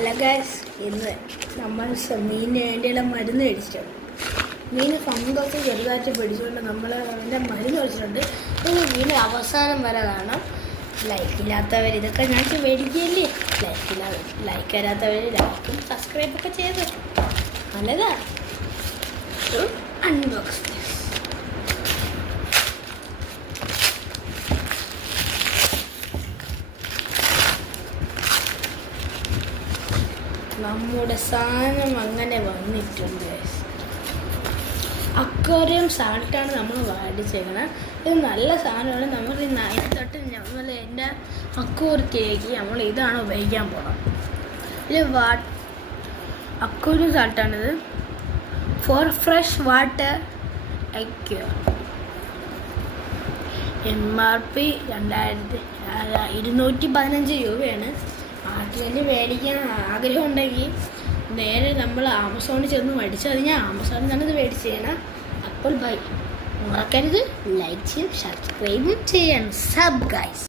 Hello guys, ഇന്ന് നമ്മൾ മീനിന് വേണ്ടിയുള്ള മരുന്ന് മേടിച്ചു. മീൻ ഫംഗസ് ചെറുതായിട്ട് പിടിച്ചുകൊണ്ട് നമ്മൾ അതിൻ്റെ മരുന്ന് മേടിച്ചിട്ടുണ്ട്. ഇത് മീൻ അവസാനം വരെ കാണാം. ലൈക്കില്ലാത്തവർ ഇതൊക്കെ ഞങ്ങൾക്ക് മേടിക്കുകയല്ലേ. ലൈക്ക് തരാത്തവർ ലൈക്കും സബ്സ്ക്രൈബൊക്കെ ചെയ്ത് നല്ലതാ. അൺബോക്സ് നമ്മുടെ സാധനം അങ്ങനെ വന്നിട്ടുണ്ട്. അക്വേറിയം സാൾട്ടാണ് നമ്മൾ മേടിച്ചേക്കുന്നത്. ഇത് നല്ല സാധനമാണ്. നമ്മൾ ഈ തൊട്ട് നമ്മൾ എൻ്റെ അക്വേറിയത്തിലേക്ക് നമ്മൾ ഇതാണ് ഉപയോഗിക്കാൻ പോകണം. ഇത് അക്വേറിയം സാൾട്ടാണിത്. For fresh water aqua. MRP 215 രൂപയാണ്. ആർക്കെങ്കിലും മേടിക്കാൻ ആഗ്രഹം ഉണ്ടെങ്കിൽ നേരെ നമ്മൾ ആമസോണിൽ ചെന്ന് മേടിച്ചാൽ അത്. ഞാൻ ആമസോണിൽ നിന്നാണ് ഇത് മേടിച്ചത്. അപ്പോൾ ബൈ. മറക്കരുത് ലൈക്ക് ചെയ്യും സബ്സ്ക്രൈബും ചെയ്യാൻ. Sub guys.